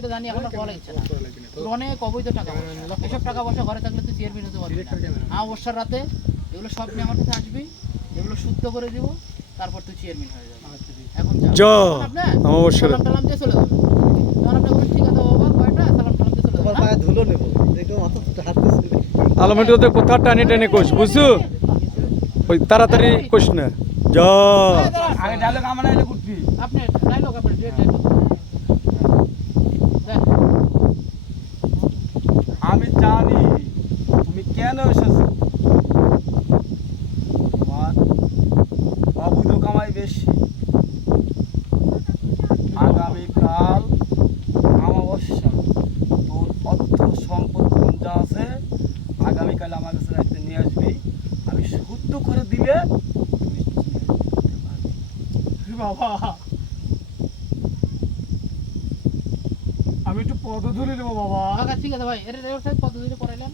সেটা জানি এখন বলা ইচ্ছে না অনেক অবৈধ টাকা এসব টাকা পয়সা ঘরে থাকলে তুই চেয়ারম্যান হতে পারবি না। আমাবস্যার রাতে এগুলো সব নিয়ে আমার কাছে আসবি এগুলো শুদ্ধ করে দিব তারপর তুই চেয়ারম্যান হয়ে যাবি। এখন যা। যা, এখন আপনি আমাবস্যার সালাম টালাম দিয়ে চলে যাবে। তখন আপনি বলবেন ঠিক আছে বাবা কয়টা? সালাম টালাম দিয়ে চলে যাবে। পায়ে ধুলো নেব। দেখো মাথা হাত দিচ্ছে আলমেন্টি ওদের কোথা টানে টানে কোষ বুঝছ? ওই তাড়াতাড়ি কোষ না। যা আগে ডায়লগ আমার আপনি ডায়লগ আপনি ডায়লগ দেখ আমি জানি। তুমি কেন এসেছ? তোমার অবৈধ কামাই বেশি। আগামীকাল অমাবস্যা। তোর অর্থ সম্পদ যা আছে, আগামীকাল আমার কাছে রাখতে নিয়ে আসবি। আমি শুদ্ধ করে দিলে তুই বাবা! আমি একটু পদ ধরে নেব বাবা। আচ্ছা ঠিক আছে ভাই। এর পদ ধরে করাইলেন।